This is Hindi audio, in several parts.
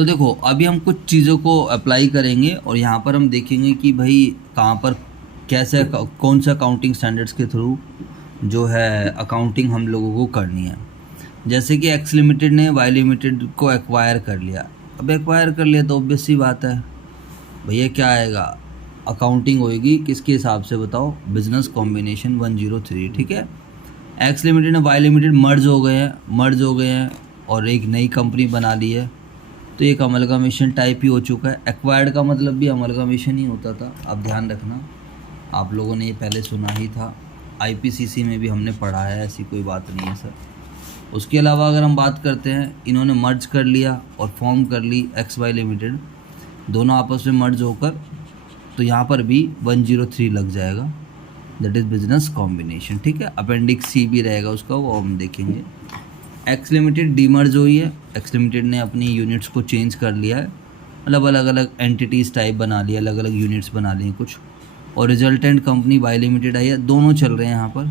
तो देखो अभी हम कुछ चीज़ों को अप्लाई करेंगे और यहाँ पर हम देखेंगे कि भाई कहाँ पर कैसे कौन सा अकाउंटिंग स्टैंडर्ड्स के थ्रू जो है अकाउंटिंग हम लोगों को करनी है। जैसे कि एक्स लिमिटेड ने वाई लिमिटेड को एक्वायर कर लिया। अब एक्वायर कर लिया तो ऑब्वियस सी बात है भैया क्या आएगा, अकाउंटिंग होएगी किसके हिसाब से बताओ, बिजनेस कॉम्बिनेशन 103। ठीक है, एक्स लिमिटेड और वाई लिमिटेड मर्ज हो गए हैं और एक नई कंपनी बना ली है, तो एक अमलगामेशन टाइप ही हो चुका है। एक्वायर्ड का मतलब भी अमलगामेशन ही होता था, आप ध्यान रखना, आप लोगों ने ये पहले सुना ही था, आईपीसीसी में भी हमने पढ़ा है, ऐसी कोई बात नहीं है सर। उसके अलावा अगर हम बात करते हैं, इन्होंने मर्ज कर लिया और फॉर्म कर ली एक्स वाई लिमिटेड, दोनों आपस में मर्ज होकर, तो यहाँ पर भी 103 लग जाएगा, दैट इज़ बिजनेस कॉम्बिनेशन। ठीक है, अपेंडिक्स सी भी रहेगा उसका, वो हम देखेंगे। एक्स लिमिटेड डीमर्ज हुई है, एक्स लिमिटेड ने अपनी यूनिट्स को चेंज कर लिया है, मतलब अलग अलग एंटिटीज़ टाइप बना लिया, अलग अलग यूनिट्स बना लिए कुछ, और रिजल्टेंट कंपनी वाई लिमिटेड आई है, दोनों चल रहे हैं यहाँ पर।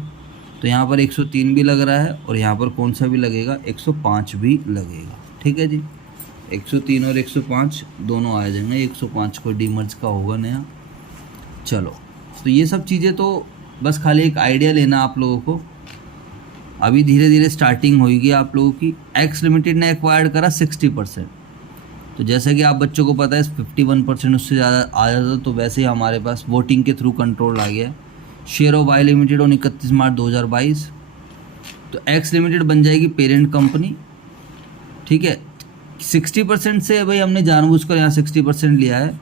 तो यहाँ पर 103 भी लग रहा है और यहाँ पर कौन सा भी लगेगा, 105 भी लगेगा। ठीक है जी, 103 और 105 दोनों आ जाएंगे, 105 को डीमर्ज का होगा नया। चलो, तो ये सब चीज़ें तो बस खाली एक आइडिया लेना आप लोगों को, अभी धीरे धीरे स्टार्टिंग होगी आप लोगों की। एक्स लिमिटेड ने एक्वायर्ड करा 60%, तो जैसा कि आप बच्चों को पता है 51% उससे ज़्यादा आ जाता, तो वैसे ही हमारे पास वोटिंग के थ्रू कंट्रोल आ गया है। Share of Y limited on 31 March 2022, तो एक्स लिमिटेड बन जाएगी पेरेंट कंपनी। ठीक है, 60% से भाई हमने जानबूझकर यहाँ 60% लिया है,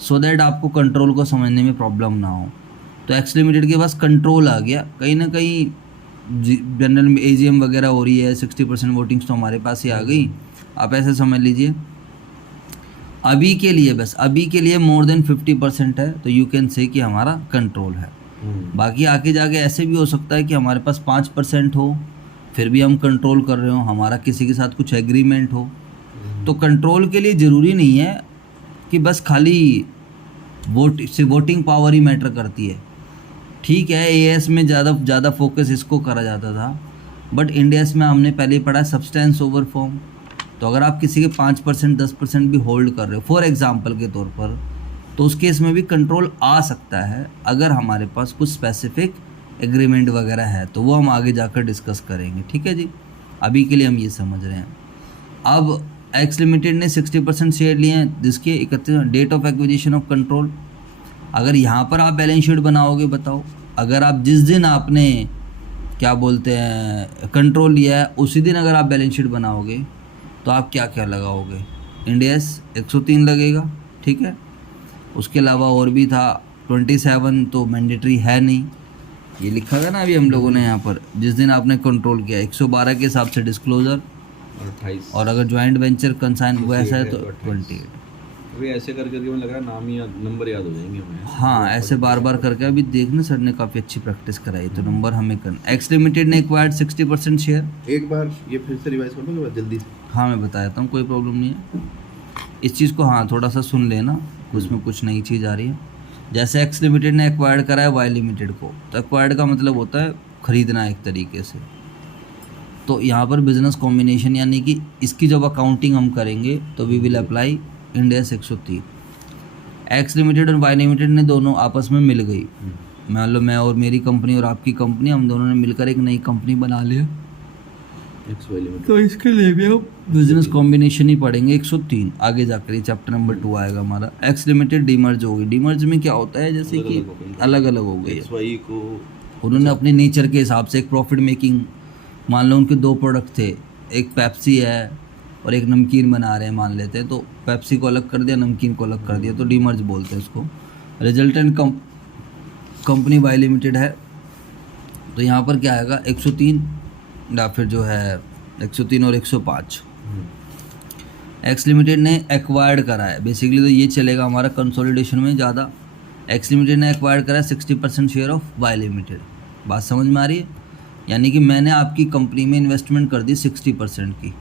सो दैट आपको कंट्रोल को समझने में प्रॉब्लम ना हो। तो एक्स लिमिटेड के पास कंट्रोल आ गया, कहीं ना कहीं जनरल में एजीएम वगैरह हो रही है, 60% वोटिंग्स तो हमारे पास ही आ गई। आप ऐसे समझ लीजिए अभी के लिए, बस अभी के लिए मोर देन 50% है, तो यू कैन से कि हमारा कंट्रोल है। बाकी आके जाके ऐसे भी हो सकता है कि हमारे पास 5% हो, फिर भी हम कंट्रोल कर रहे हो, हमारा किसी के साथ कुछ एग्रीमेंट हो। तो कंट्रोल के लिए ज़रूरी नहीं है कि बस खाली वोटिंग पावर ही मैटर करती है। ठीक है, एएस में ज़्यादा फोकस इसको करा जाता था, बट इंडियस में हमने पहले पढ़ा सब्सटेंस ओवर फॉर्म। तो अगर आप किसी के 5% 10% भी होल्ड कर रहे हो फॉर एग्जांपल के तौर पर, तो उस केस में भी कंट्रोल आ सकता है, अगर हमारे पास कुछ स्पेसिफिक एग्रीमेंट वगैरह है, तो वो हम आगे जाकर डिस्कस करेंगे। ठीक है जी, अभी के लिए हम ये समझ रहे हैं। अब एक्स लिमिटेड ने 60% शेयर लिए हैं, जिसके 31 date of acquisition of control. अगर यहाँ पर आप बैलेंस शीट बनाओगे, बताओ, अगर आप जिस दिन आपने क्या बोलते हैं कंट्रोल लिया है उसी दिन अगर आप बैलेंस शीट बनाओगे, तो आप क्या क्या लगाओगे, इंडियस 103 लगेगा। ठीक है, उसके अलावा और भी था 27, तो मैंडेटरी है नहीं, ये लिखा था ना अभी हम लोगों ने यहाँ पर, जिस दिन आपने कंट्रोल किया। 112 के हिसाब से डिस्क्लोजर, 28, और अगर ज्वाइंट वेंचर कंसाइन वैसा है तो 28। अभी ऐसे करके मुझे लग रहा है नाम या नंबर याद हो जाएंगे हमें। हाँ, ऐसे बार बार करके अभी देखना, सर ने काफ़ी अच्छी प्रैक्टिस कराई, तो नंबर हमें करना। एक्स लिमिटेड ने एक्वायर्ड 60% शेयर। एक बार ये फिर से रिवाइज कर दो जल्दी से। हाँ, मैं बताता हूँ, कोई प्रॉब्लम नहीं है इस चीज़ को, हाँ थोड़ा सा सुन लेना, उसमें कुछ नई चीज़ आ रही है। जैसे एक्स लिमिटेड ने एक्वायर्ड करा है वाई लिमिटेड को, तो एक्वायर्ड का मतलब होता है खरीदना एक तरीके से। तो यहाँ पर बिजनेस कॉम्बिनेशन यानी कि इसकी जब अकाउंटिंग हम करेंगे तो we will apply Ind AS 103। X limited और वाई लिमिटेड ने दोनों आपस में मिल गई, मान लो मैं और मेरी कंपनी और आपकी कंपनी, हम दोनों ने मिलकर एक नई कंपनी बना लिया, तो इसके लिए भी हम बिजनेस कॉम्बिनेशन ही पढ़ेंगे 103। आगे जाकर ये चैप्टर नंबर 2 आएगा हमारा। एक्स लिमिटेड डीमर्ज हो गई, डीमर्ज में क्या होता है, जैसे कि अलग अलग हो गई, XY को उन्होंने अपने नेचर के हिसाब से एक प्रॉफिट मेकिंग, मान लो उनके 2 प्रोडक्ट थे, एक पेप्सी है और एक नमकीन बना रहे हैं मान लेते हैं, तो पेप्सी को अलग कर दिया, नमकीन को अलग कर दिया, तो डीमर्ज बोलते हैं उसको। रिजल्टेंट कंपनी वाई लिमिटेड है, तो यहाँ पर क्या आएगा 103, या फिर जो है 103 और 105। एक्स लिमिटेड ने एक्वायर्ड करा है, बेसिकली तो ये चलेगा हमारा कंसोलिडेशन में ज़्यादा। एक्स लिमिटेड ने एक्वायर्ड करा है 60% शेयर ऑफ वाई लिमिटेड। बात समझ में आ रही है, यानी कि मैंने आपकी कंपनी में इन्वेस्टमेंट कर दी 60% की।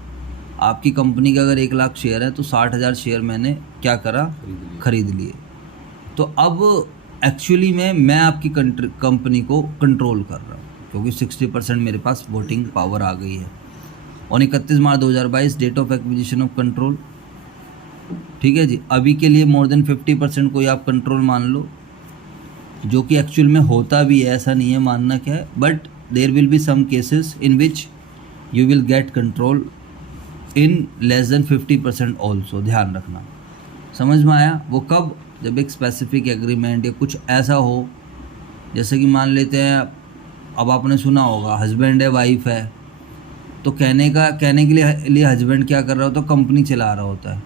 आपकी कंपनी का अगर 1 लाख शेयर है तो 60,000 शेयर मैंने क्या करा, खरीद लिए। तो अब एक्चुअली में मैं आपकी कंपनी को कंट्रोल कर रहा हूँ, क्योंकि 60% मेरे पास वोटिंग पावर आ गई है। और 31 March 2022 date of acquisition of control, ठीक है जी। अभी के लिए मोर देन 50% कोई आप कंट्रोल मान लो, जो कि एक्चुअल में होता भी है, ऐसा नहीं है मानना क्या है, but there will be some cases in which you will get control in less than 50% also. ध्यान रखना, समझ में आया? वो कब? जब एक स्पेसिफिक एग्रीमेंट या कुछ ऐसा हो, जैसे कि मान लेते हैं, अब आपने सुना होगा हस्बैंड है वाइफ है, तो कहने के लिए हस्बैंड क्या कर रहा होता है, कंपनी चला रहा होता है,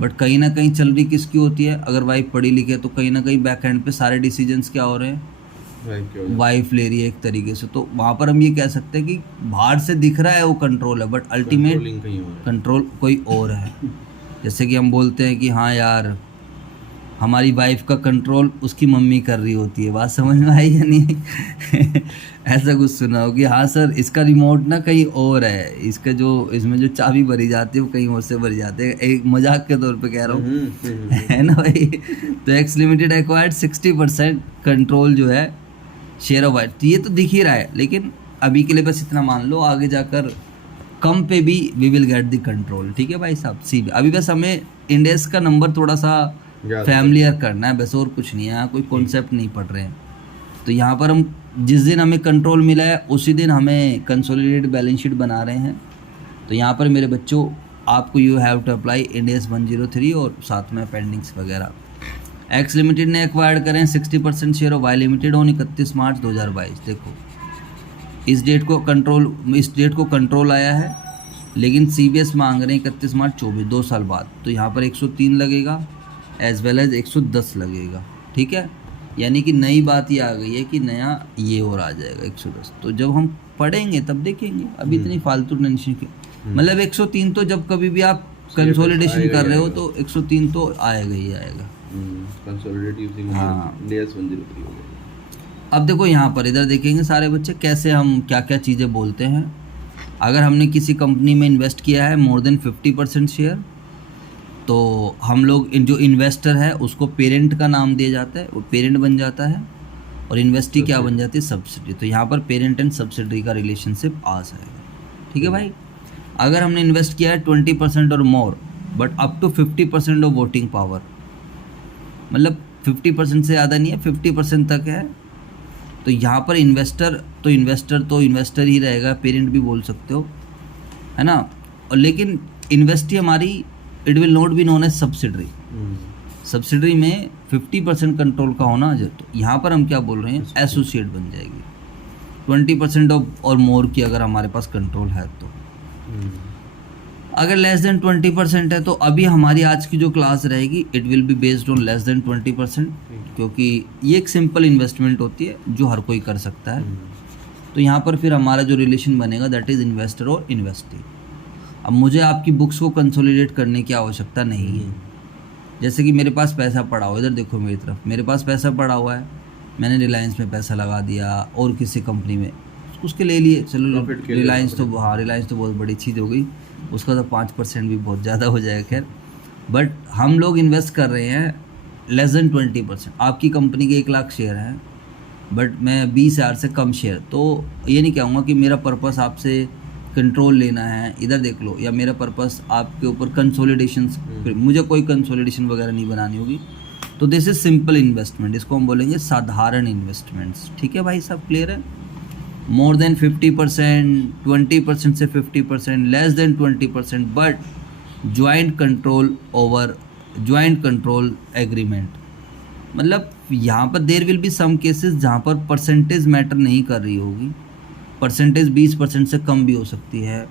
बट कहीं ना कहीं चल रही किसकी होती है? अगर वाइफ पढ़ी लिखी है तो कहीं ना कहीं बैक एंड पे सारे डिसीजंस क्या हो रहे हैं? वाइफ ले रही है एक तरीके से। तो वहाँ पर हम ये कह सकते हैं कि बाहर से दिख रहा है वो कंट्रोल है, बट अल्टीमेट कंट्रोल कोई और है। जैसे कि हम बोलते हैं कि हाँ यार, हमारी वाइफ का कंट्रोल उसकी मम्मी कर रही होती है। बात समझ में आई या नहीं? ऐसा कुछ सुना हो कि हाँ सर, इसका रिमोट ना कहीं और है, इसका जो इसमें जो चाबी भरी जाती है वो कहीं और से भरी जाती है। एक मजाक के तौर पे कह रहा हूँ, है ना भाई? तो एक्स लिमिटेड एक्वायर्ड 60% कंट्रोल जो है शेयर ऑफ वाइट, तो ये तो दिख ही रहा है, लेकिन अभी के लिए बस इतना मान लो, आगे जाकर कम पे भी we will get the control. ठीक है भाई साहब? सी अभी बस हमें इंडेक्स का नंबर थोड़ा सा फैमिलियर करना है, बस और कुछ नहीं है, यहाँ कोई कॉन्सेप्ट नहीं पढ़ रहे हैं। तो यहाँ पर हम जिस दिन हमें कंट्रोल मिला है उसी दिन हमें कंसोलिडेटेड बैलेंस शीट बना रहे हैं। तो यहाँ पर मेरे बच्चों, आपको you have to apply Ind AS 103 और साथ में अपेंडिक्स वगैरह। एक्स लिमिटेड ने एक्वायर्ड करें 60% share of Y limited on 31 March 2022। देखो इस डेट को कंट्रोल आया है, लेकिन CBS मांग रहे हैं 31 मार्च 24, 2 साल बाद। तो यहाँ पर 103 लगेगा एज वेल एज 110 लगेगा। ठीक है, यानी कि नई बात ये आ गई है कि नया ये और आ जाएगा 110। तो जब हम पढ़ेंगे तब देखेंगे, अभी इतनी फालतू टेंशन की, मतलब 103 तो जब कभी भी आप कंसोलिडेशन कर रहे हो तो 103 तो आएगा ही आएगा। हाँ, अब देखो यहाँ पर इधर देखेंगे सारे बच्चे कैसे हम क्या क्या चीज़ें बोलते हैं। अगर हमने किसी कंपनी में इन्वेस्ट किया है मोर देन 50% शेयर, तो हम लोग जो इन्वेस्टर है उसको पेरेंट का नाम दिया जाता है, वो पेरेंट बन जाता है, और इन्वेस्टी क्या बन जाती है? सब्सिडी। तो यहाँ पर पेरेंट एंड सब्सिडी का रिलेशनशिप आ जाएगा। ठीक है भाई? अगर हमने इन्वेस्ट किया है 20% और more, but up to 50% of voting power, मतलब 50% से ज़्यादा नहीं है, 50% तक है, तो यहाँ पर इन्वेस्टर ही रहेगा, पेरेंट भी बोल सकते हो, है ना? और लेकिन इन्वेस्टी हमारी, it will not be known as subsidiary. Subsidiary में 50% कंट्रोल का होना, तो यहाँ पर हम क्या बोल रहे हैं? एसोसिएट बन जाएगी 20% ऑफ और मोर की अगर हमारे पास कंट्रोल है तो। अगर लेस देन 20% है तो अभी हमारी आज की जो क्लास रहेगी it will be based on less देन 20%, क्योंकि ये एक सिंपल इन्वेस्टमेंट होती है जो हर कोई कर सकता है। तो यहाँ पर फिर हमारा जो रिलेशन बनेगा दैट इज़ इन्वेस्टर और इन्वेस्टी। अब मुझे आपकी बुक्स को कंसोलिडेट करने की आवश्यकता नहीं है। जैसे कि मेरे पास पैसा पड़ा हो, इधर देखो मेरी तरफ, मेरे पास पैसा पड़ा हुआ है, मैंने रिलायंस में पैसा लगा दिया और किसी कंपनी में, उसके ले लिए, चलो रिलायंस तो, हाँ रिलायंस तो बहुत बड़ी चीज़ हो गई, उसका तो 5% भी बहुत ज़्यादा हो जाएगा। खैर, बट हम लोग इन्वेस्ट कर रहे हैं लेस देन 20%। आपकी कंपनी के 1 लाख शेयर हैं, बट मैं 20,000 से कम शेयर, तो ये नहीं कहूँगा कि मेरा पर्पस आपसे कंट्रोल लेना है, इधर देख लो, या मेरा पर्पस आपके ऊपर कंसोलिडेशन, मुझे कोई कंसोलिडेशन वगैरह नहीं बनानी होगी। तो दिस इज सिंपल इन्वेस्टमेंट, इसको हम बोलेंगे साधारण इन्वेस्टमेंट्स। ठीक है भाई, सब क्लियर है? मोर देन 50%, 20% से 50%, लेस देन 20%, बट ज्वाइंट कंट्रोल एग्रीमेंट, मतलब यहाँ पर there will be some cases जहाँ पर परसेंटेज मैटर नहीं कर रही होगी। परसेंटेज 20% से कम भी हो सकती है,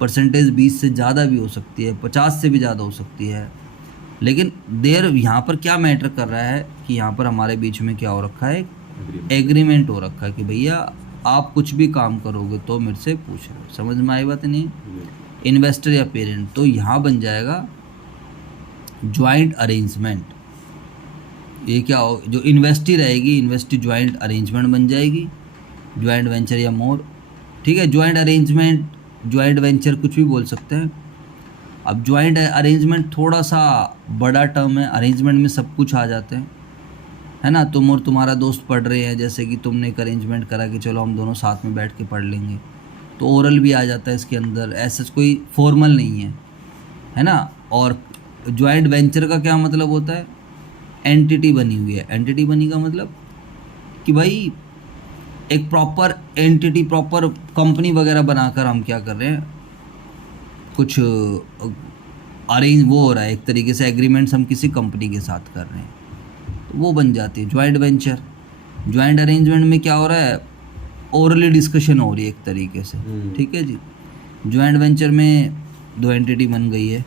परसेंटेज 20 से ज़्यादा भी हो सकती है, 50 से भी ज़्यादा हो सकती है, लेकिन देर यहाँ पर क्या मैटर कर रहा है कि यहाँ पर हमारे बीच में क्या हो रखा है? एग्रीमेंट हो रखा है कि भैया आप कुछ भी काम करोगे तो मेरे से पूछ रहे हो। समझ में आई बात नहीं? इन्वेस्टर या पेरेंट, तो यहाँ बन जाएगा ज्वाइंट अरेंजमेंट। ये क्या हो, जो इन्वेस्टी रहेगी, इन्वेस्टी ज्वाइंट अरेंजमेंट बन जाएगी, ज्वाइंट वेंचर या मोर। ठीक है, ज्वाइंट अरेंजमेंट, ज्वाइंट वेंचर कुछ भी बोल सकते हैं। अब ज्वाइंट अरेंजमेंट थोड़ा सा बड़ा टर्म है, अरेंजमेंट में सब कुछ आ जाते हैं, है ना? तुम और तुम्हारा दोस्त पढ़ रहे हैं, जैसे कि तुमने एक अरेंजमेंट करा कि चलो हम दोनों साथ में बैठ के पढ़ लेंगे, तो ओरल भी आ जाता है इसके अंदर, ऐसा कोई फॉर्मल नहीं है, है ना? और ज्वाइंट वेंचर का क्या मतलब होता है? एंटिटी बनी हुई है। एंटिटी बनी का मतलब कि भाई एक प्रॉपर एंटिटी, प्रॉपर कंपनी वगैरह बनाकर हम क्या कर रहे हैं, कुछ अरेंज वो हो रहा है, एक तरीके से एग्रीमेंट्स हम किसी कंपनी के साथ कर रहे हैं, तो वो बन जाती है ज्वाइंट वेंचर। ज्वाइंट अरेंजमेंट में क्या हो रहा है, ओरली डिस्कशन हो रही है एक तरीके से, ठीक है जी। ज्वाइंट वेंचर में 2 एंटिटी बन गई है।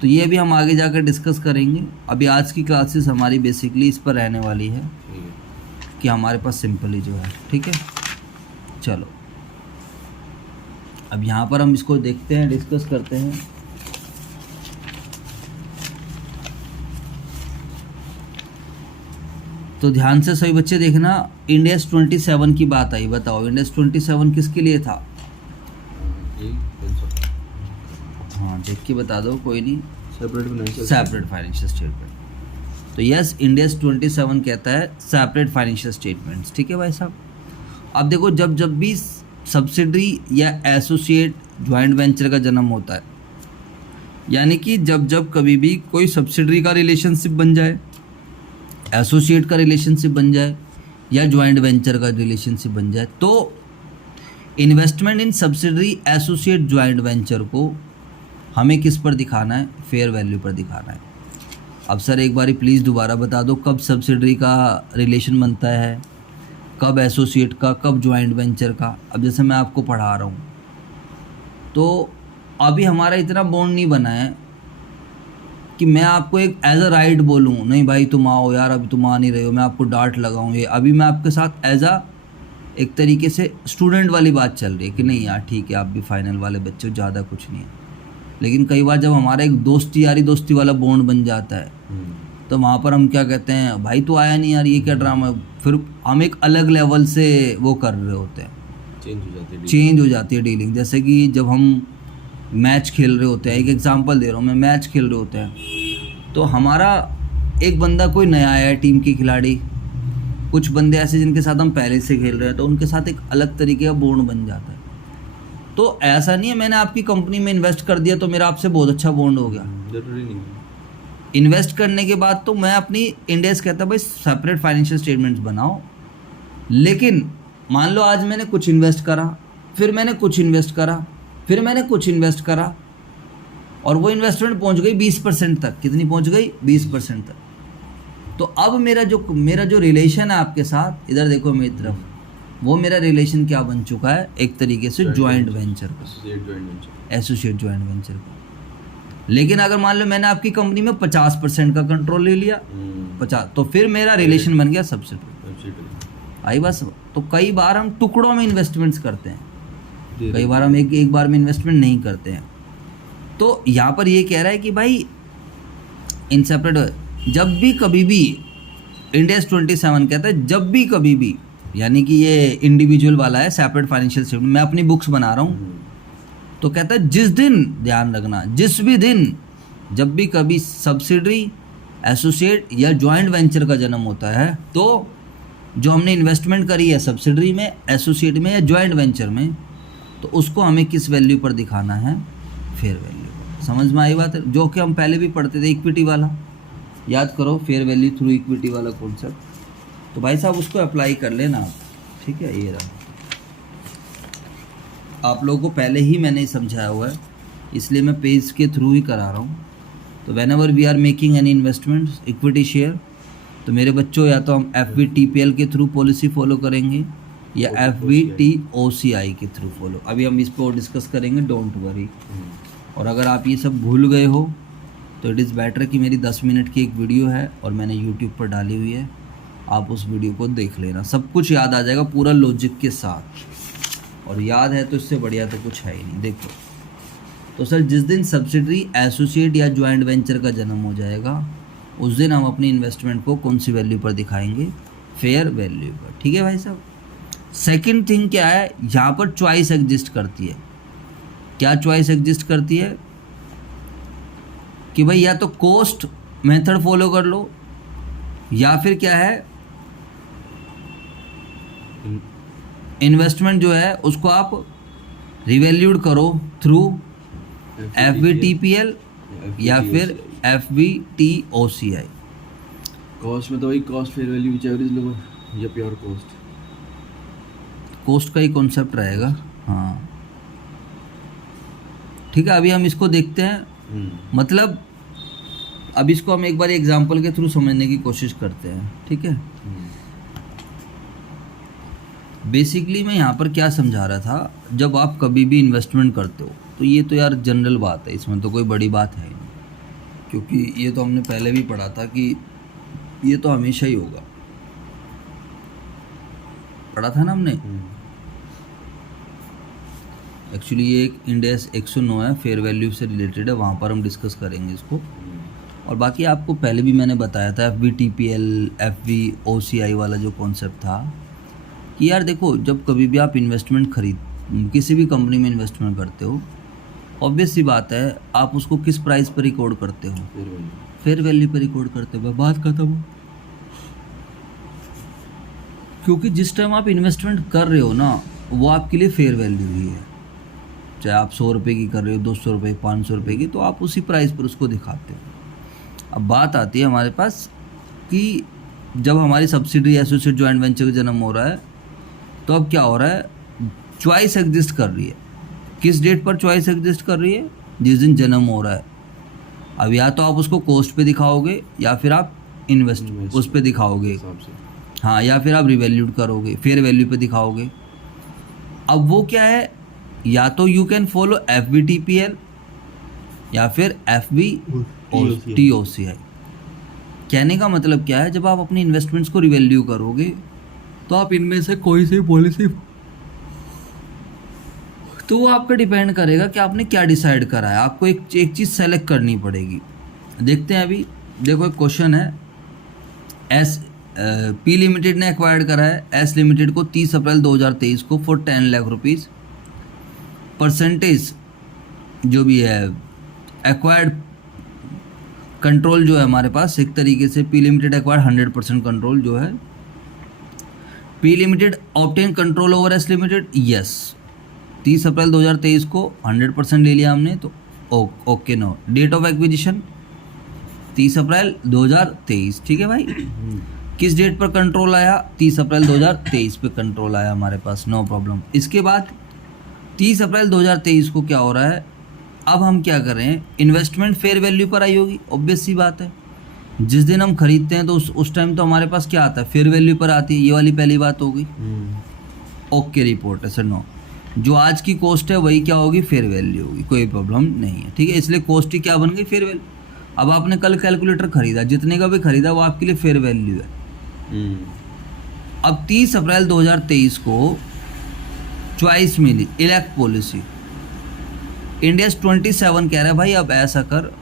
तो ये भी हम आगे जाकर डिस्कस करेंगे। अभी आज की क्लासेस हमारी बेसिकली इस पर रहने वाली है कि हमारे पास सिंपली जो है, ठीक है। चलो अब यहाँ पर हम इसको देखते हैं, डिस्कस करते हैं। तो ध्यान से सभी बच्चे देखना, इंडेक्स 27 की बात आई। बताओ इंडेक्स 27 किसके लिए था? हाँ देख के बता दो, कोई नहीं। Separate financial statement. तो यस, इंडेक्स 27 कहता है सेपरेट फाइनेंशियल स्टेटमेंट्स, ठीक है भाई साहब। अब देखो, जब जब भी सब्सिडरी या एसोसिएट ज्वाइंट वेंचर का जन्म होता है, यानी कि जब जब कभी भी कोई सब्सिडरी का रिलेशनशिप बन जाए, एसोसिएट का रिलेशनशिप बन जाए या ज्वाइंट वेंचर का रिलेशनशिप बन जाए, तो investment in subsidiary associate joint venture को हमें किस पर दिखाना है? फेयर वैल्यू पर दिखाना है। अब सर एक बारी प्लीज़ दोबारा बता दो, कब सब्सिडरी का रिलेशन बनता है, कब एसोसिएट का, कब ज्वाइंट वेंचर का। अब जैसे मैं आपको पढ़ा रहा हूँ, तो अभी हमारा इतना बॉन्ड नहीं बना है कि मैं आपको एक एज अ राइट बोलूँ, नहीं भाई तुम आओ यार, अभी तुम आ नहीं रहे हो, मैं आपको डांट लगाऊँ। ये अभी मैं आपके साथ एज अ एक तरीके से स्टूडेंट वाली बात चल रही है कि नहीं यार ठीक है, आप भी फाइनल वाले बच्चे हो, ज़्यादा कुछ नहीं है। लेकिन कई बार जब हमारा एक दोस्ती यारी दोस्ती वाला बॉन्ड बन जाता है, तो वहाँ पर हम क्या कहते हैं, भाई तो आया नहीं यार, ये क्या ड्रामा है। फिर हम एक अलग लेवल से वो कर रहे होते हैं, चेंज हो जाती है डीलिंग। जैसे कि जब हम मैच खेल रहे होते हैं, एक एग्जांपल दे रहा हूँ मैं, मैच खेल रहे होते हैं, तो हमारा एक बंदा कोई नया आया है टीम के खिलाड़ी, कुछ बंदे ऐसे जिनके साथ हम पहले से खेल रहे हैं, तो उनके साथ एक अलग तरीके का बॉन्ड बन जाता है। तो ऐसा नहीं है मैंने आपकी कंपनी में इन्वेस्ट कर दिया तो मेरा आपसे बहुत अच्छा बॉन्ड हो गया, जरूरी नहीं। इन्वेस्ट करने के बाद तो मैं अपनी इंडेक्स कहता भाई सेपरेट फाइनेंशियल स्टेटमेंट्स बनाओ। लेकिन मान लो आज मैंने कुछ इन्वेस्ट करा, फिर मैंने कुछ इन्वेस्ट करा, फिर मैंने कुछ इन्वेस्ट करा, और वो इन्वेस्टमेंट पहुंच गई 20% तक। कितनी पहुंच गई? 20% तक। तो अब मेरा जो रिलेशन है आपके साथ, इधर देखो मेरी तरफ, वो मेरा रिलेशन क्या बन चुका है, एक तरीके से ज्वाइंट वेंचर का, एसोसिएट ज्वाइंट वेंचर का। लेकिन अगर मान लो मैंने आपकी कंपनी में 50% का कंट्रोल ले लिया, 50, तो फिर मेरा रिलेशन बन गया सब्सिडरी। आई बस। तो कई बार हम टुकड़ों में इन्वेस्टमेंट्स करते हैं, कई बार हम एक बार में इन्वेस्टमेंट नहीं करते हैं। तो यहाँ पर ये कह रहा है कि भाई इन सेपरेट, जब भी कभी भी, इंडेक्स 27 कहता है जब भी कभी भी, यानी कि ये इंडिविजुअल वाला है सेपरेट फाइनेंशियल स्टेटमेंट, मैं अपनी बुक्स बना रहा हूँ, तो कहता है जिस दिन, ध्यान रखना, जिस भी दिन जब भी कभी सब्सिडरी, एसोसिएट या ज्वाइंट वेंचर का जन्म होता है, तो जो हमने इन्वेस्टमेंट करी है सब्सिडरी में, एसोसिएट में या ज्वाइंट वेंचर में, तो उसको हमें किस वैल्यू पर दिखाना है? Fair value. समझ में आई बात है? जो कि हम पहले भी पढ़ते थे, इक्विटी वाला, याद करो, फेयर वैल्यू थ्रू इक्विटी वाला कॉन्सेप्ट। तो भाई साहब उसको अप्लाई कर लेना आप, ठीक है। ये रहा, आप लोगों को पहले ही मैंने समझाया हुआ है, इसलिए मैं पेज के थ्रू ही करा रहा हूँ। तो whenever we are making any investment equity share, तो मेरे बच्चों या तो हम FVTPL के थ्रू पॉलिसी फॉलो करेंगे या FVTOCI के थ्रू फॉलो। अभी हम इस पर डिस्कस करेंगे, डोंट वरी। और अगर आप ये सब भूल गए हो तो इट इज़ बेटर कि मेरी 10 मिनट की एक वीडियो है और मैंने यूट्यूब पर डाली हुई है, आप उस वीडियो को देख लेना, सब कुछ याद आ जाएगा पूरा लॉजिक के साथ। और याद है तो इससे बढ़िया तो कुछ है ही नहीं। देखो तो सर, जिस दिन सब्सिडरी, एसोसिएट या ज्वाइंट वेंचर का जन्म हो जाएगा, उस दिन हम अपनी इन्वेस्टमेंट को कौन सी वैल्यू पर दिखाएंगे? फेयर वैल्यू पर, ठीक है भाई साहब। सेकंड थिंग क्या है, यहाँ पर चॉइस एग्जिस्ट करती है। क्या चॉइस एग्जिस्ट करती है? कि भाई या तो कॉस्ट मेथड फॉलो कर लो, या फिर क्या है, इन्वेस्टमेंट जो है उसको आप रिवैल्यूड करो थ्रू FVTPL या फिर FVTOCI। कॉस्ट में तो वही cost fair value which average lower या प्योर कॉस्ट। कॉस्ट का ही कॉन्सेप्ट रहेगा। हाँ ठीक है, अभी हम इसको देखते हैं। मतलब अब इसको हम एक बार एग्जांपल के थ्रू समझने की कोशिश करते हैं, ठीक है। बेसिकली मैं यहाँ पर क्या समझा रहा था, जब आप कभी भी इन्वेस्टमेंट करते हो तो ये तो यार जनरल बात है, इसमें तो कोई बड़ी बात है नहीं, क्योंकि ये तो हमने पहले भी पढ़ा था कि ये तो हमेशा ही होगा, पढ़ा था ना हमने। एक्चुअली ये एक इंडेक्स 109 है, फेयर वैल्यू से रिलेटेड है, वहाँ पर हम डिस्कस करेंगे इसको। और बाकी आपको पहले भी मैंने बताया था FVTPL FVOCI वाला जो कॉन्सेप्ट था कि यार देखो, जब कभी भी आप इन्वेस्टमेंट किसी भी कंपनी में इन्वेस्टमेंट करते हो, ऑब्वियस सी बात है आप उसको किस प्राइस पर रिकॉर्ड करते हो, फेयर वैल्यू पर रिकॉर्ड करते हो, बात खत्म हो। क्योंकि जिस टाइम आप इन्वेस्टमेंट कर रहे हो ना, वो आपके लिए फेयर वैल्यू ही है। चाहे आप 100 रुपये की कर रहे हो, 200 रुपये, 500 रुपये की, तो आप उसी प्राइस पर उसको दिखाते हो। अब बात आती है हमारे पास कि जब हमारी सब्सिडरी एसोसिएट जॉइंट वेंचर का जन्म हो रहा है, तो अब क्या हो रहा है, चॉइस एग्जिस्ट कर रही है। किस डेट पर चॉइस एग्जिस्ट कर रही है, जिस दिन जन्म हो रहा है। अब या तो आप उसको कॉस्ट पे दिखाओगे या फिर आप इन्वेस्ट उस पे दिखाओगे, हाँ, या फिर आप रिवैल्यूड करोगे, फेयर वैल्यू पे दिखाओगे। अब वो क्या है, या तो यू कैन फॉलो FVTPL या फिर FVTOCI। कहने का मतलब क्या है, जब आप अपनी इन्वेस्टमेंट्स को रिवैल्यू करोगे तो आप इनमें से कोई सी पॉलिसी, तो वो आपका डिपेंड करेगा कि आपने क्या डिसाइड करा है। आपको एक चीज़ सेलेक्ट करनी पड़ेगी। देखते हैं अभी, देखो एक क्वेश्चन है, P लिमिटेड ने एक्वायर्ड करा है S लिमिटेड को 30 अप्रैल 2023 को फॉर 10 लाख रुपीज़। परसेंटेज जो भी है एक्वायर्ड कंट्रोल जो है हमारे पास, एक तरीके से P लिमिटेड एक्वायर्ड 100% कंट्रोल जो है। P limited obtain control over S limited, yes. 30 April 2023 को 100% ले लिया हमने, तो okay no. Date of acquisition 30 April 2023, ठीक है भाई। किस डेट पर कंट्रोल आया, 30 अप्रैल 2023 पे कंट्रोल आया हमारे पास, नो प्रॉब्लम। इसके बाद 30 अप्रैल 2023 को क्या हो रहा है, अब हम क्या कर रहे हैं, इन्वेस्टमेंट फेयर वैल्यू पर आई होगी, ऑब्वियस सी बात है। जिस दिन हम खरीदते हैं तो उस टाइम तो हमारे पास क्या आता है, फेयर वैल्यू पर आती है, ये वाली पहली बात हो गई। ओके रिपोर्ट है सर, नो। जो आज की कॉस्ट है वही क्या होगी, फेयर वैल्यू होगी, कोई प्रॉब्लम नहीं है, ठीक है। इसलिए कॉस्ट ही क्या बन गई, फेयर वैल्यू। अब आपने कल कैलकुलेटर खरीदा, जितने का भी खरीदा वो आपके लिए फेयर वैल्यू है। अब 30 अप्रैल 2023 को चॉइस मिली, इलेक्ट पॉलिसी, इंडेक्स 27 कह रहा है भाई अब ऐसा कर,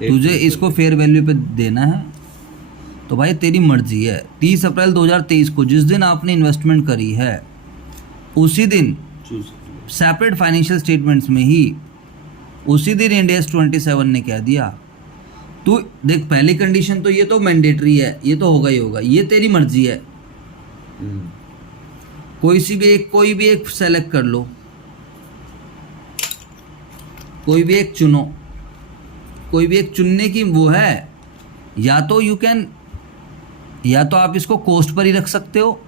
तुझे इसको फेयर वैल्यू पे देना है, तो भाई तेरी मर्जी है। 30 अप्रैल 2023 को जिस दिन आपने इन्वेस्टमेंट करी है, उसी दिन सेपरेट फाइनेंशियल स्टेटमेंट्स में ही उसी दिन इंडेक्स 27 ने कह दिया, तू देख, पहली कंडीशन तो ये तो मैंडेटरी है, ये तो होगा ही होगा, ये तेरी मर्जी है, कोई भी एक सेलेक्ट कर लो, कोई भी एक चुनो, कोई भी एक चुनने की वो है। या तो यू कैन, या तो आप इसको कॉस्ट पर ही रख सकते हो,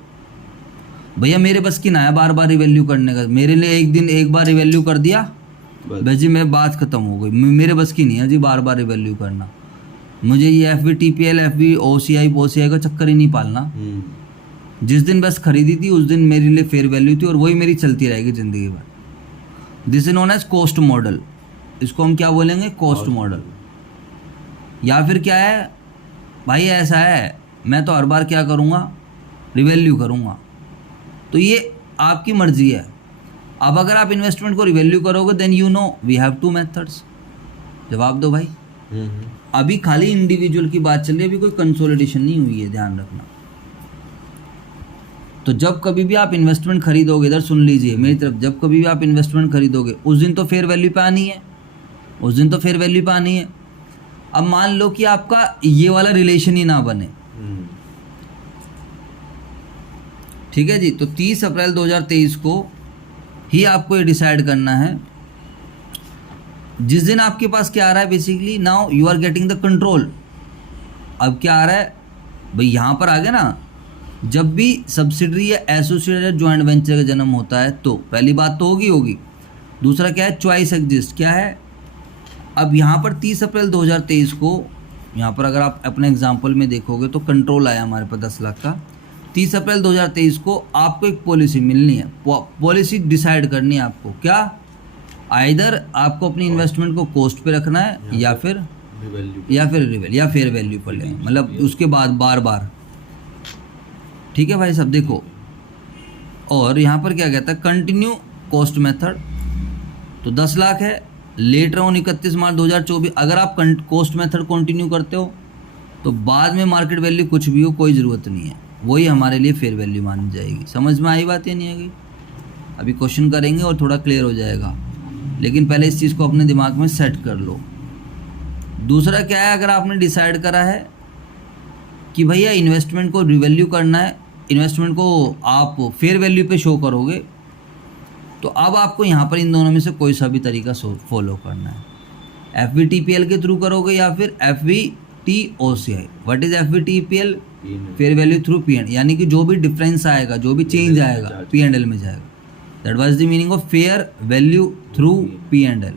भैया मेरे बस की ना है बार बार रिवैल्यू करने का, मेरे लिए एक बार रिवैल्यू कर दिया भाई जी, मैं बात खत्म हो गई, मेरे बस की नहीं है जी बार बार रिवैल्यू करना, मुझे ये FVTPL FVOCI का चक्कर ही नहीं पालना। जिस दिन बस खरीदी थी उस दिन मेरे लिए फेयर वैल्यू थी और वही मेरी चलती रहेगी ज़िंदगी भर। This is known as cost model, इसको हम क्या बोलेंगे, कॉस्ट मॉडल। या फिर क्या है भाई, ऐसा है मैं तो हर बार क्या करूँगा, रिवैल्यू करूँगा, तो ये आपकी मर्जी है। अब अगर आप इन्वेस्टमेंट को रिवैल्यू करोगे then you know we have 2 methods. जवाब दो भाई। अभी खाली इंडिविजुअल की बात चल रही है, अभी कोई कंसोलिडेशन नहीं हुई है, ध्यान रखना। तो जब कभी भी आप इन्वेस्टमेंट खरीदोगे, इधर सुन लीजिए मेरी तरफ, जब कभी भी आप इन्वेस्टमेंट खरीदोगे उस दिन तो फेयर वैल्यू पे आनी है, उस दिन तो फेयर वैल्यू पे आनी है। अब मान लो कि आपका ये वाला रिलेशन ही ना बने, ठीक है जी, तो 30 अप्रैल 2023 को ही आपको ये डिसाइड करना है जिस दिन आपके पास क्या आ रहा है, basically now you are getting the control. अब क्या आ रहा है भाई, यहाँ पर आ गया ना, जब भी सब्सिडरी या एसोसिएट या ज्वाइंट वेंचर का जन्म होता है तो पहली बात तो होगी। दूसरा क्या है, चॉइस एग्जिस्ट। क्या है, अब यहाँ पर 30 अप्रैल 2023 को, यहाँ पर अगर आप अपने एग्जाम्पल में देखोगे तो कंट्रोल आया हमारे पास 10 लाख का। 30 अप्रैल 2023 को आपको एक पॉलिसी मिलनी है, पॉलिसी डिसाइड करनी है आपको। क्या, आइदर आपको अपनी इन्वेस्टमेंट को कॉस्ट पे रखना है या फिर रिवेल या फेयर वैल्यू पर लें, मतलब उसके बाद बार बार। ठीक है भाई साहब, देखो। और यहाँ पर क्या कहता है, कंटिन्यू कॉस्ट मेथड, तो 10 लाख है। लेटर ऑन 31 मार्च 2024 अगर आप कॉस्ट मेथड कंटिन्यू करते हो तो बाद में मार्केट वैल्यू कुछ भी हो कोई ज़रूरत नहीं है, वही हमारे लिए फेयर वैल्यू मानी जाएगी। समझ में आई बात या नहीं आएगी? अभी क्वेश्चन करेंगे और थोड़ा क्लियर हो जाएगा, लेकिन पहले इस चीज़ को अपने दिमाग में सेट कर लो। दूसरा क्या है, अगर आपने डिसाइड करा है कि भैया इन्वेस्टमेंट को रिवैल्यू करना है, इन्वेस्टमेंट को आप फेयर वैल्यू पे शो करोगे, तो अब आपको यहाँ पर इन दोनों में से कोई सा भी तरीका फॉलो करना है। FVTPL के थ्रू करोगे या फिर FVTOCI। What is FVTPL? Fair value through P&L, यानी कि जो भी डिफरेंस आएगा, जो भी चेंज आएगा P&L में जाएगा। That was the meaning of fair value through P&L।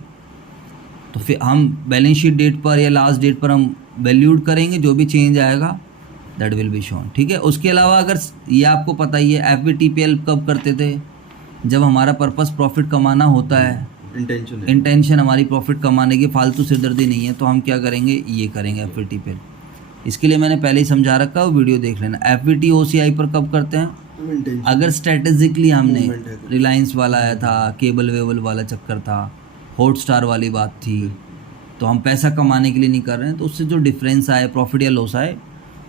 तो फिर हम बैलेंस शीट डेट पर या लास्ट डेट पर हम वैल्यूड करेंगे, जो भी चेंज आएगा दैट विल बी शोन। ठीक है। उसके अलावा अगर ये आपको पता ही है, FVTPL कब करते थे, जब हमारा पर्पस प्रॉफिट कमाना होता है, इंटेंशन हमारी प्रॉफिट कमाने की, फालतू सिरदर्दी नहीं है, तो हम क्या करेंगे, ये करेंगे FVTPL। इसके लिए मैंने पहले ही समझा रखा है, वो वीडियो देख लेना। FVTOCI पर कब करते हैं, अगर स्ट्रेटेजिकली हमने, रिलायंस वाला आया था, केबल वेबल वाला चक्कर था, हॉटस्टार वाली बात थी, तो हम पैसा कमाने के लिए नहीं कर रहे हैं, तो उससे जो डिफरेंस आए, प्रॉफिट या लॉस आए,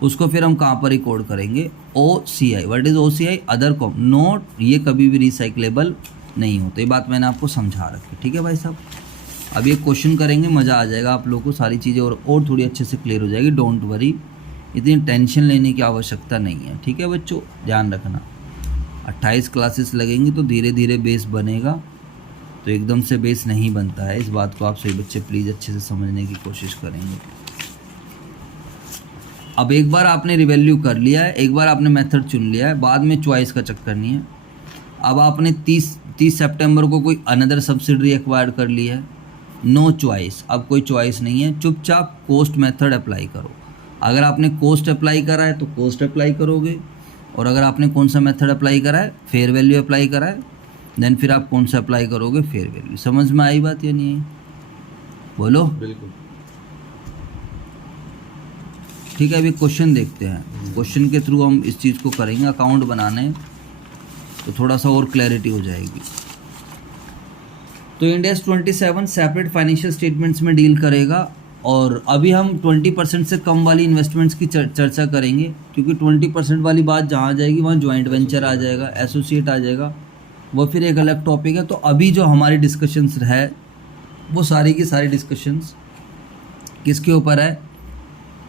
उसको फिर हम कहाँ पर रिकॉर्ड करेंगे, OCI। What is OCI? Other com note. ये कभी भी रिसाइक्लेबल नहीं होता, ये बात मैंने आपको समझा रखी। ठीक है भाई साहब, अब ये क्वेश्चन करेंगे, मज़ा आ जाएगा आप लोगों को, सारी चीज़ें और थोड़ी अच्छे से क्लियर हो जाएगी। डोंट वरी, इतनी टेंशन लेने की आवश्यकता नहीं है। ठीक है बच्चों, ध्यान रखना। 28 क्लासेस लगेंगी तो धीरे धीरे बेस बनेगा, तो एकदम से बेस नहीं बनता है। इस बात को आप सभी बच्चे प्लीज़ अच्छे से समझने की कोशिश करेंगे। अब एक बार आपने रिवैल्यू कर लिया है, एक बार आपने मेथड चुन लिया है, बाद में चॉइस का चक्कर नहीं है। अब आपने 30 सितंबर को कोई अनदर सब्सिडरी एक्वायर कर ली है, नो चॉइस। अब कोई चॉइस नहीं है, चुपचाप कॉस्ट मेथड अप्लाई करो। अगर आपने कॉस्ट अप्लाई करा है तो कॉस्ट अप्लाई करोगे, और अगर आपने कौन सा मेथड अप्लाई करा है, फेयर वैल्यू अप्लाई करा है, देन फिर आप कौन सा अप्लाई करोगे, फेयर वैल्यू। समझ में आई बात या नहीं आई? बोलो। बिल्कुल ठीक है। अभी क्वेश्चन देखते हैं, क्वेश्चन के थ्रू हम इस चीज़ को करेंगे। अकाउंट बनाने तो थोड़ा सा और क्लैरिटी हो जाएगी। तो इंडेक्स 27 सेपरेट फाइनेंशियल स्टेटमेंट्स में डील करेगा, और अभी हम 20% से कम वाली इन्वेस्टमेंट्स की चर्चा करेंगे, क्योंकि 20% वाली बात जहाँ आ जाएगी वहाँ जॉइंट वेंचर आ जाएगा, एसोसिएट आ जाएगा, वो फिर एक अलग टॉपिक है। तो अभी जो हमारी डिस्कशंस है वो सारी की सारी डिस्कशंस किसके ऊपर है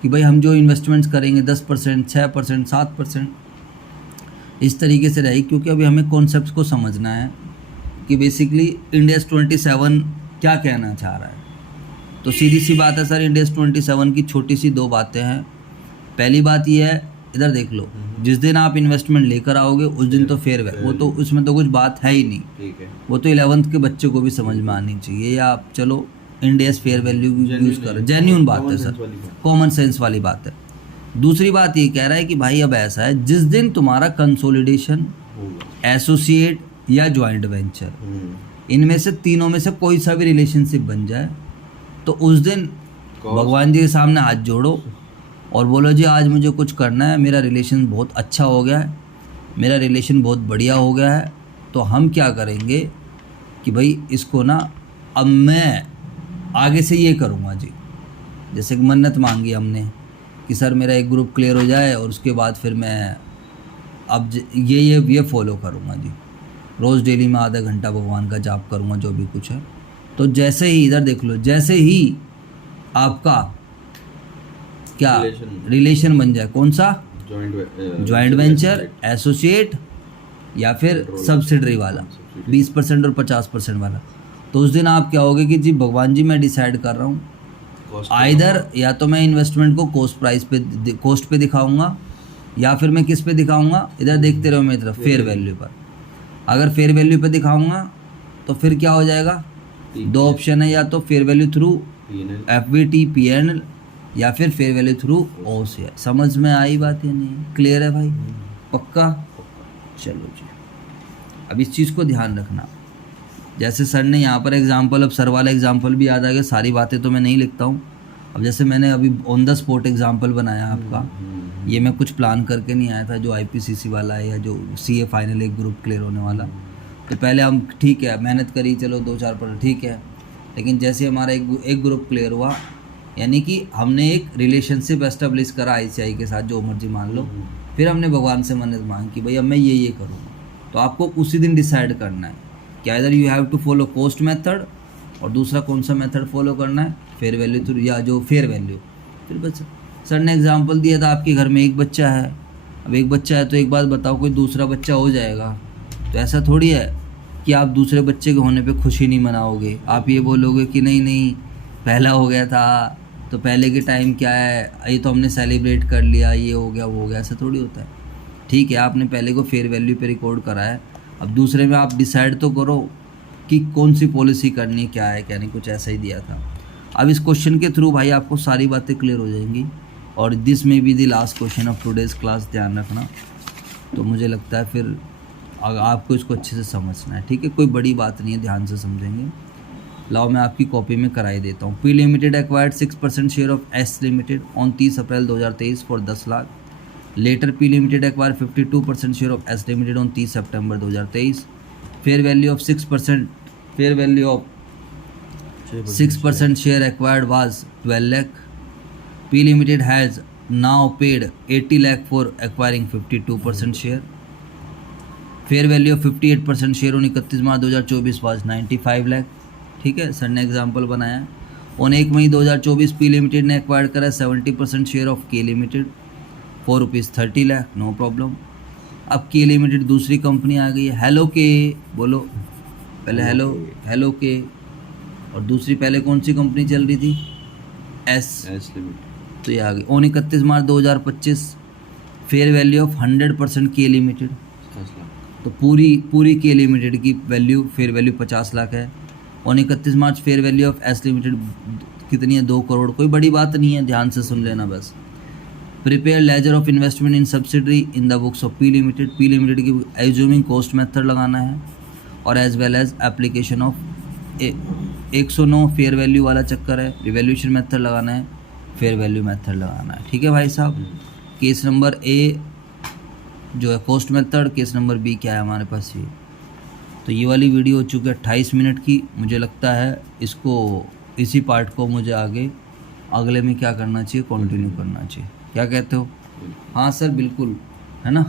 कि भाई हम जो इन्वेस्टमेंट्स करेंगे 10%, 6%, 7%, इस तरीके से रहेगी, क्योंकि अभी हमें कॉन्सेप्ट्स को समझना है कि बेसिकली इंडेक्स 27 क्या कहना चाह रहा है। तो सीधी सी बात है सर, इंडेक्स 27 की छोटी सी 2 बातें हैं। पहली बात ये है, इधर देख लो, जिस दिन आप इन्वेस्टमेंट लेकर आओगे उस दिन तो फेयर वैल्यू, वो तो उसमें तो कुछ बात है ही नहीं। ठीक है, वो तो 11th के बच्चे को भी समझ में आनी चाहिए, या आप चलो इंडेक्स फेयर वैल्यू यूज़ करो, जेन्यून बात है सर, कॉमन सेंस वाली बात है। दूसरी बात ये कह रहा है कि भाई अब ऐसा है, जिस दिन तुम्हारा कंसोलिडेशन, एसोसिएट या जॉइंट वेंचर, इनमें से तीनों में से कोई सा भी रिलेशनशिप बन जाए, तो उस दिन भगवान जी के सामने हाथ जोड़ो और बोलो जी आज मुझे कुछ करना है, मेरा रिलेशन बहुत अच्छा हो गया है, मेरा रिलेशन बहुत बढ़िया हो गया है, तो हम क्या करेंगे कि भाई इसको ना अब मैं आगे से ये करूँगा जी। जैसे कि मन्नत मांगी हमने कि सर मेरा एक ग्रुप क्लियर हो जाए और उसके बाद फिर मैं अब ये फॉलो करूँगा जी, रोज़ डेली में आधा घंटा भगवान का जाप करूँगा, जो भी कुछ है। तो जैसे ही इधर देख लो, जैसे ही आपका क्या रिलेशन बन जाए, कौन सा, जॉइंट वेंचर, एसोसिएट या फिर सब्सिडरी वाला, 20% और 50% वाला, तो उस दिन आप क्या होगे कि जी भगवान जी मैं डिसाइड कर रहा हूँ कॉस्ट आइदर या तो मैं इन्वेस्टमेंट को कॉस्ट पे दिखाऊंगा या फिर मैं किस पे दिखाऊंगा, इधर देखते रहो मेरी तरफ, फेयर वैल्यू पर। अगर फेयर वैल्यू पे दिखाऊंगा तो फिर क्या हो जाएगा, दो ऑप्शन है, या तो fair value through FVT PNL या फिर फेयर वैल्यू थ्रू OCI। समझ में आई बात या नहीं, क्लियर है भाई, पक्का? चलो जी, अब इस चीज़ को ध्यान रखना। जैसे सर ने यहाँ पर एग्जांपल, अब सर वाला एग्जांपल भी याद आ गया, सारी बातें तो मैं नहीं लिखता हूँ। अब जैसे मैंने अभी ऑन द स्पॉट एग्जांपल बनाया आपका, ये मैं कुछ प्लान करके नहीं आया था, जो IPCC वाला है या जो CA फाइनल एक ग्रुप क्लियर होने वाला, तो पहले हम ठीक है मेहनत करी, चलो 2-4 ठीक है, लेकिन जैसे हमारा एक ग्रुप क्लियर हुआ, यानी कि हमने एक रिलेशनशिप एस्टेब्लिश करा ICI के साथ, जो मर्जी मान लो, फिर हमने भगवान से मन्नत मांगी कि भाई अब मैं ये करूँगा। तो आपको उसी दिन डिसाइड करना है कि इधर you have to follow cost method, और दूसरा कौन सा मेथड फॉलो करना है, फेयर वैल्यू थ्रू या जो फेयर वैल्यू। फिर बस सर ने एग्जांपल दिया था, आपके घर में एक बच्चा है, अब एक बच्चा है तो एक बात बताओ, कोई दूसरा बच्चा हो जाएगा तो ऐसा थोड़ी है कि आप दूसरे बच्चे के होने पे खुशी नहीं मनाओगे। आप ये बोलोगे कि नहीं पहला हो गया था तो पहले के टाइम क्या है, ये तो हमने सेलिब्रेट कर लिया, ये हो गया वो हो गया, ऐसा थोड़ी होता है। ठीक है, आपने पहले को फेयर वैल्यू पे रिकॉर्ड करा है, अब दूसरे में आप डिसाइड तो करो कि कौन सी पॉलिसी करनी, क्या है क्या नहीं, कुछ ऐसा ही दिया था। अब इस क्वेश्चन के थ्रू भाई आपको सारी बातें क्लियर हो जाएंगी, और दिस में be the last question of today's class, ध्यान रखना। तो मुझे लगता है फिर आपको इसको अच्छे से समझना है, ठीक है, कोई बड़ी बात नहीं है, ध्यान से समझेंगे। लाओ मैं आपकी कॉपी में कराई देता हूँ। P limited acquired 6% share of S limited on 30 April 2023 for 10 lakh. Later P limited acquire 52% share of S limited on 30 September 2023। Fair value of 6% share acquired was 12 lakh. P Limited has now paid 80 lakh for acquiring 52% share. Fair value of 58% share on 31 March 2024 was 95 lakh. ठीक है, सर ने एग्जाम्पल बनाया। ऑन 1 मई 2024 P लिमिटेड ने एक्वायर करा 70% share of K limited for ₹30 lakh, no problem. अब K लिमिटेड दूसरी कंपनी आ गई है, हेलो के, बोलो पहले हेलो के, और दूसरी पहले कौन सी कंपनी चल रही थी, S लिमिटेड, तो ये आ गई। On 31 March 2025 fair value of 100% K limited, तो पूरी K लिमिटेड की वैल्यू, फेयर वैल्यू 50 लाख है। On 31 March fair value of S limited कितनी है, 2 करोड़। कोई बड़ी बात नहीं है, ध्यान से सुन लेना बस। Prepare ledger of investment in subsidiary in the books of P limited. P limited की एज्यूमिंग कॉस्ट मेथड लगाना है, और as well as application of 109 fair value वाला चक्कर है, रिवैल्यूएशन मेथड लगाना है, फेयर वैल्यू मेथड लगाना है। ठीक है भाई साहब। केस नंबर A जो है cost method, case number B क्या है हमारे पास ये। तो ये वाली वीडियो हो चुकी है 28 मिनट की। मुझे लगता है इसको, इसी पार्ट को मुझे अगले में क्या करना चाहिए, कंटिन्यू करना चाहिए। क्या कहते हो? हाँ सर बिल्कुल, है ना।